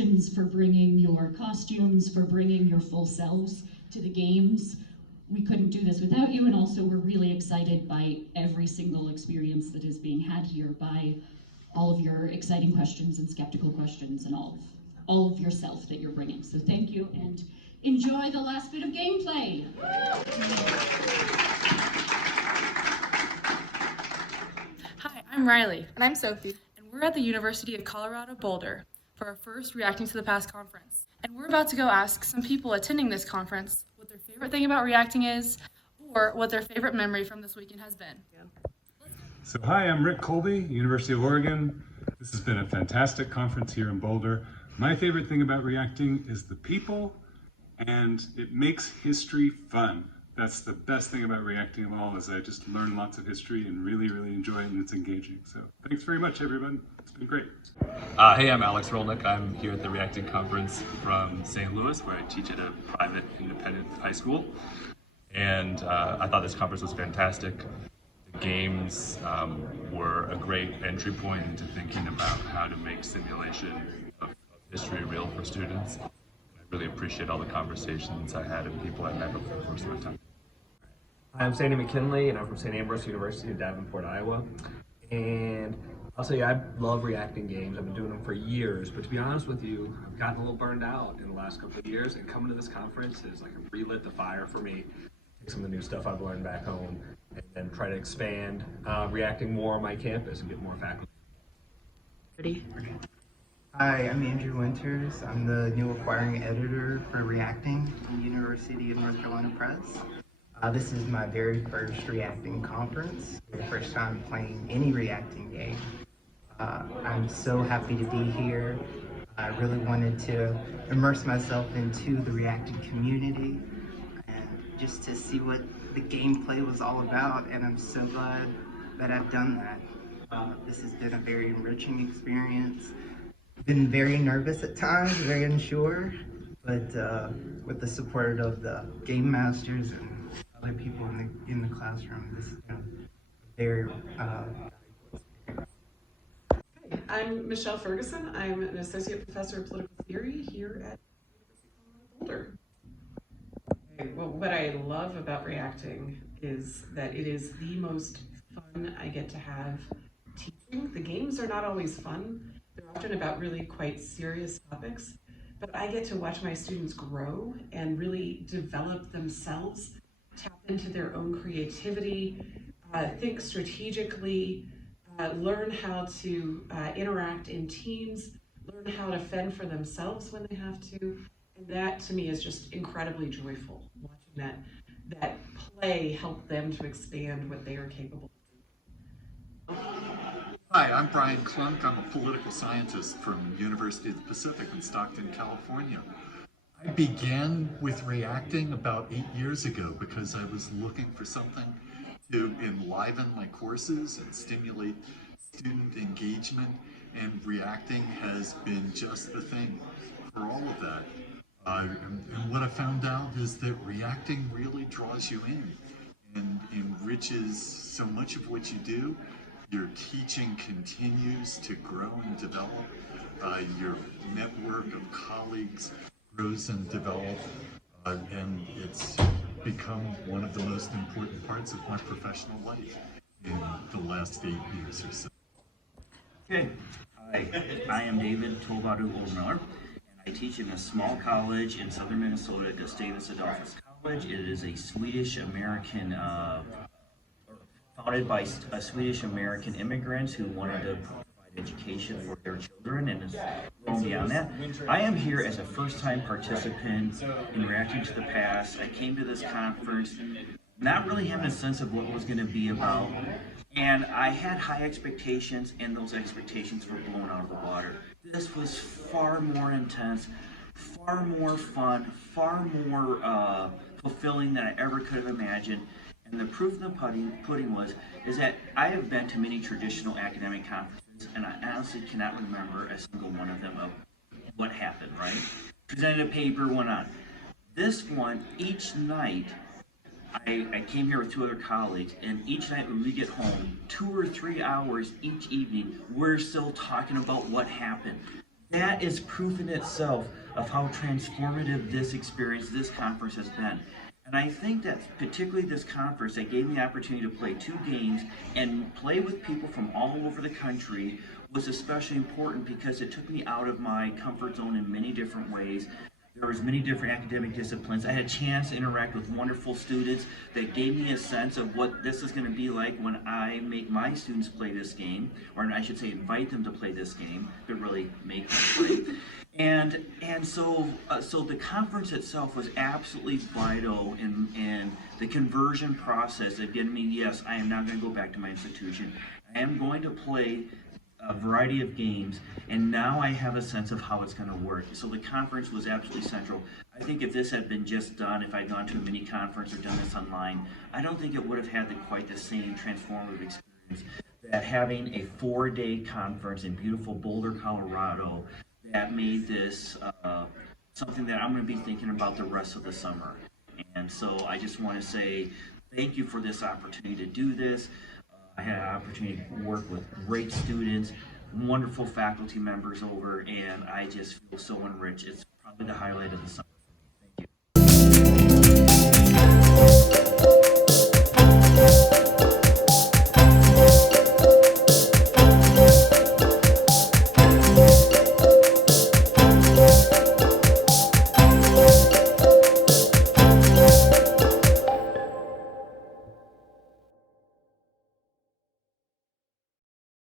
questions, for bringing your costumes, for bringing your full selves to the games. We couldn't do this without you, and also we're really excited by every single experience that is being had here, by all of your exciting questions and skeptical questions and all of yourself that you're bringing. So thank you, and enjoy the last bit of gameplay. Hi, I'm Riley. And I'm Sophie. And we're at the University of Colorado Boulder for our first Reacting to the Past conference. And we're about to go ask some people attending this conference what their favorite thing about reacting is, or what their favorite memory from this weekend has been. So hi, I'm Rick Colby, University of Oregon. This has been a fantastic conference here in Boulder. My favorite thing about reacting is the people, and it makes history fun. That's the best thing about reacting of all, is I just learn lots of history and really enjoy it, and it's engaging. So thanks very much, everyone. It's been great. Hey, I'm Alex Rolnick. I'm here at the Reacting Conference from St. Louis, where I teach at a private independent high school. And I thought this conference was fantastic. The games were a great entry point into thinking about how to make simulation of history real for students. I really appreciate all the conversations I had and people I met over the course of my time. I'm Sandy McKinley, and I'm from St. Ambrose University in Davenport, Iowa. And I'll tell you, I love reacting games. I've been doing them for years, but to be honest with you, I've gotten a little burned out in the last couple of years, and coming to this conference is like a relit the fire for me. Take some of the new stuff I've learned back home, and then try to expand reacting more on my campus and get more faculty. Ready? Hi, I'm Andrew Winters. I'm the new acquiring editor for Reacting from the University of North Carolina Press. This is my very first Reacting conference, very first time playing any Reacting game. I'm so happy to be here. I really wanted to immerse myself into the Reacting community and just to see what the gameplay was all about, and I'm so glad that I've done that. This has been a very enriching experience. Been very nervous at times, very unsure, but with the support of the game masters and other people in the classroom, this has been very I'm Michelle Ferguson. I'm an associate professor of political theory here at Boulder. Well, what I love about reacting is that it is the most fun I get to have teaching. The games are not always fun. They're often about really quite serious topics, but I get to watch my students grow and really develop themselves, tap into their own creativity, think strategically, learn how to interact in teams, learn how to fend for themselves when they have to. And that to me is just incredibly joyful, watching that play help them to expand what they are capable of doing. Hi, I'm Brian Klunk. I'm a political scientist from University of the Pacific in Stockton, California. I began with reacting about 8 years ago because I was looking for something to enliven my courses and stimulate student engagement, and reacting has been just the thing for all of that. And what I found out is that reacting really draws you in and enriches so much of what you do. Your teaching continues to grow and develop. Your network of colleagues grows and develops, and it's become one of the most important parts of my professional life in the last 8 years or so. Okay, hi, I am David Tolbadu-Oldmiller, and I teach in a small college in southern Minnesota, Gustavus Adolphus College. It is a Swedish-American, founded by Swedish-American immigrants who wanted to provide education for their children, and is going beyond that. I am here as a first-time participant in Reacting to the Past. I came to this conference not really having a sense of what it was going to be about, and I had high expectations, and those expectations were blown out of the water. This was far more intense, far more fun, far more fulfilling than I ever could have imagined. And the proof of the pudding is that I have been to many traditional academic conferences, and I honestly cannot remember a single one of them of what happened, right? Presented a paper, went on. This one, each night, I came here with 2 other colleagues, and each night when we get home, 2 or 3 hours each evening, we're still talking about what happened. that is proof in itself of how transformative this experience, this conference has been. And I think that particularly this conference that gave me the opportunity to play 2 games and play with people from all over the country was especially important because it took me out of my comfort zone in many different ways. There was many different academic disciplines. I had a chance to interact with wonderful students that gave me a sense of what this is going to be like when I make my students play this game, or I should say invite them to play this game, but really make them play. So the conference itself was absolutely vital in the conversion process of getting me, yes, I am now going to go back to my institution. I am going to play a variety of games, and now I have a sense of how it's going to work. So the conference was absolutely central. I think if this had been just done, if I'd gone to a mini conference or done this online, I don't think it would have had quite the same transformative experience that having a 4-day conference in beautiful Boulder, Colorado, that made this something that I'm going to be thinking about the rest of the summer. And so I just want to say thank you for this opportunity to do this. I had an opportunity to work with great students, wonderful faculty members over, and I just feel so enriched. It's probably the highlight of the summer.